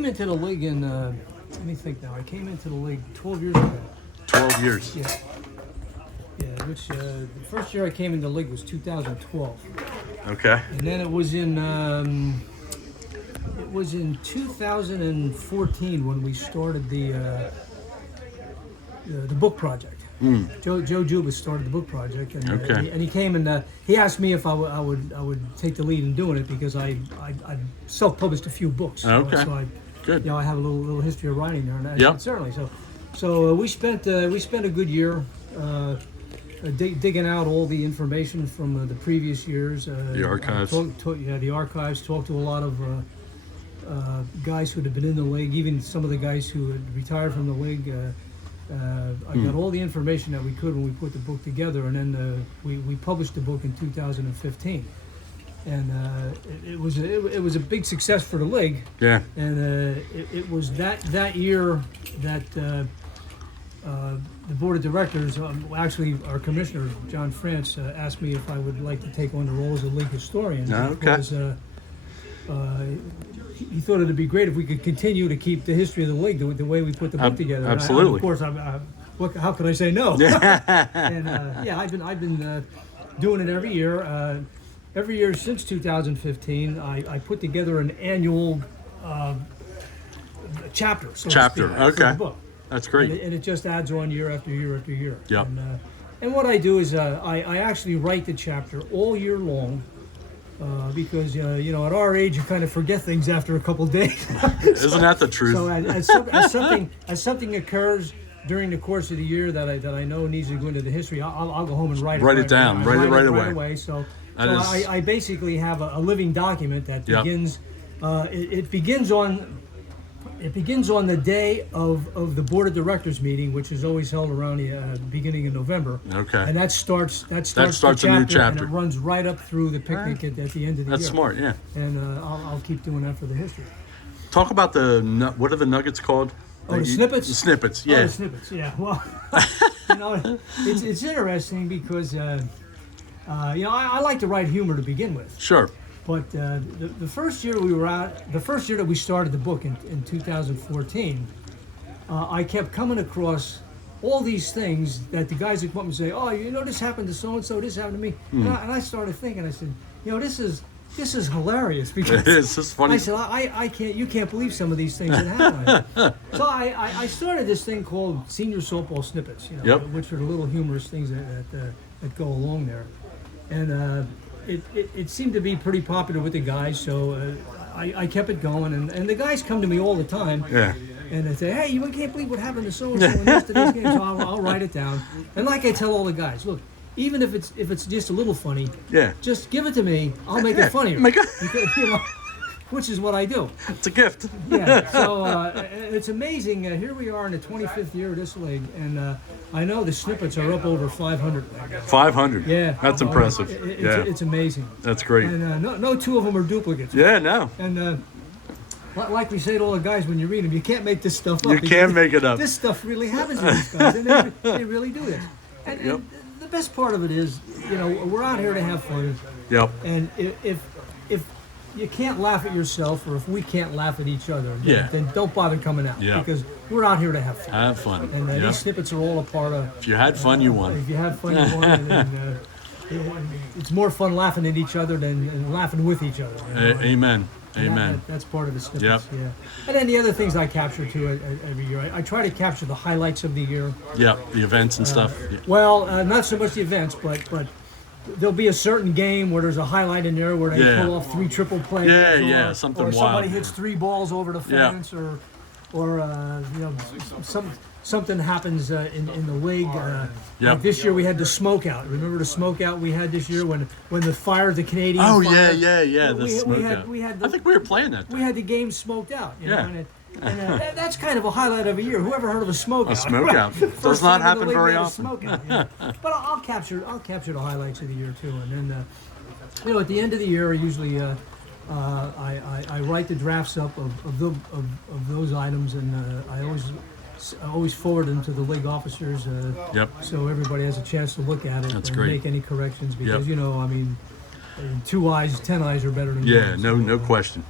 I came into the league in, let me think now. I came into the league 12 years ago. 12 years. Yeah. Yeah, which the first year I came into the league was 2012. Okay. And then it was in 2014 when we started the book project. Joe Jubas started the book project, and Okay. he came and he asked me if I would take the lead in doing it because I self-published a few books. Okay. So I, Good. I have a little history of writing there, and Yep. certainly. So we spent a good year digging out all the information from the previous years. The archives. The archives. Talked to a lot of guys who had been in the league, even some of the guys who had retired from the league. I got all the information that we could when we put the book together, and then we published the book in 2015. And it was a big success for the league. Yeah. And it was that year that the board of directors, actually our commissioner John France, asked me if I would like to take on the role as a league historian. Okay. Because he thought it'd be great if we could continue to keep the history of the league the way we put the book together. Absolutely. Of course, how could I say no? And I've been doing it every year. Every year since 2015, I put together an annual chapter. So to Chapter. speak, for Okay. the book. That's great. And it just adds on year after year after year. Yep. And what I do is I actually write the chapter all year long. Because at our age you kind of forget things after a couple of days. Isn't that the truth? So as something occurs during the course of the year that I know needs to go into the history, I'll go home and write it down. Write it right away. So That is- I basically have a living document that Yep. begins. It begins on the day of the board of directors meeting, which is always held around the beginning of November. Okay. And that starts starts the a new and chapter. it runs right up through the picnic at the end of the That's year. smart, yeah. And I'll keep doing that for the history. Talk about what are the nuggets called? Oh, the snippets? The snippets, Oh, yeah. the snippets, yeah. Well, it's interesting because I like to write humor to begin with. Sure. But the first year that we started the book in 2014, I kept coming across all these things that the guys would come up and say, "Oh, this happened to so and so, this happened to me," and I started thinking, I said, this is hilarious because It is. It's funny. I said, you can't believe some of these things that happen. So I started this thing called Senior Softball Snippets, Yep. which are the little humorous things that go along there, and it seemed to be pretty popular with the guys, so I kept it going, and the guys come to me all the time. Yeah. And they say, "Hey, you can't believe what happened to so and so in yesterday's game." So I'll write it down, and like I tell all the guys, look, even if it's just a little funny, Yeah. just give it to me. I'll make it funnier. Make it- Because, which is what I do. It's a gift. Yeah. So it's amazing. Here we are in the 25th year of this league, and I know the snippets are up over 500. 500. Yeah. That's impressive. It's amazing. That's great. And no two of them are duplicates. Yeah, no. And like we say to all the guys when you read them, you can't make this stuff up. You can't make it up. This stuff really happens to these guys, and they really do this. And, Yep. and the best part of it is, we're out here to have fun. Yep. And if you can't laugh at yourself, or if we can't laugh at each other, Yeah. then don't bother coming out. Yeah. Because we're out here to have fun. Have fun. And Yep. these snippets are all a part of. If you had fun, you won. If you have fun, you won. And it's more fun laughing at each other than laughing with each other. Amen. And Amen. that's part of the snippets. Yep. Yeah. And then the other things I capture too every year. I try to capture the highlights of the year. Yep. The events and stuff. Yeah. Well, not so much the events, but there'll be a certain game where there's a highlight in there where they Yeah. pull off 3 triple plays. Yeah, or, something or somebody wild. hits 3 balls over the Yeah. fence, or something happens in the league. Yep. Like this year we had the smoke out. Remember the smoke out we had this year when the fire, the Canadian Oh, fire? yeah. The We smoke had- out. we had I think we were playing that. We had the game smoked out. Yeah. And that's kind of a highlight of a year. Whoever heard of a smoke out? A smoke out. First Does not time in the happen league we very had a often. smoke out, yeah. But I'll capture the highlights of the year too, and then at the end of the year, I usually I write the drafts up of those items, and I always forward them to the league officers. Yep. So everybody has a chance to look at it That's and great. make any corrections because Yep. 2 eyes, 10 eyes are better than Yeah. one. No question.